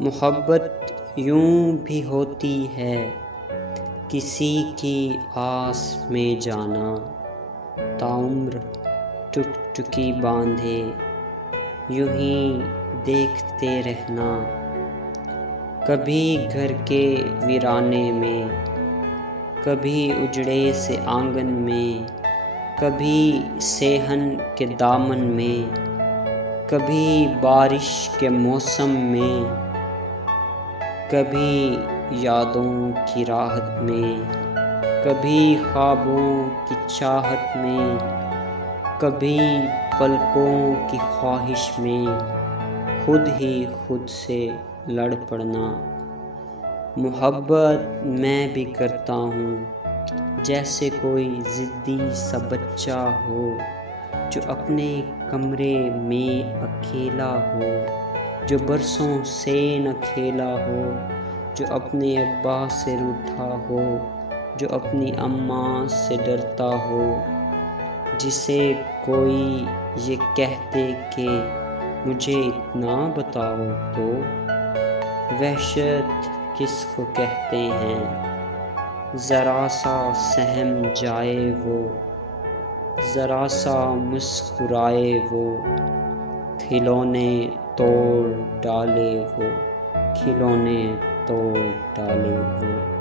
محبت یوں بھی ہوتی ہے کسی کی آس میں جانا، تاعمر ٹک ٹکی باندھے یوں ہی دیکھتے رہنا، کبھی گھر کے ویرانے میں، کبھی اجڑے سے آنگن میں، کبھی صحن کے دامن میں، کبھی بارش کے موسم میں، کبھی یادوں کی راحت میں، کبھی خوابوں کی چاہت میں، کبھی پلکوں کی خواہش میں، خود ہی خود سے لڑ پڑنا۔ محبت میں بھی کرتا ہوں جیسے کوئی ضدی سا بچہ ہو جو اپنے کمرے میں اکیلا ہو، جو برسوں سے نہ کھیلا ہو، جو اپنے ابا سے روٹھا ہو، جو اپنی اماں سے ڈرتا ہو، جسے کوئی یہ کہتے کہ مجھے اتنا بتاؤ تو وحشت کس کو کہتے ہیں، ذرا سا سہم جائے وہ، ذرا سا مسکرائے وہ، کھلونے توڑ ڈالے وہ، کھلونے توڑ ڈالے وہ۔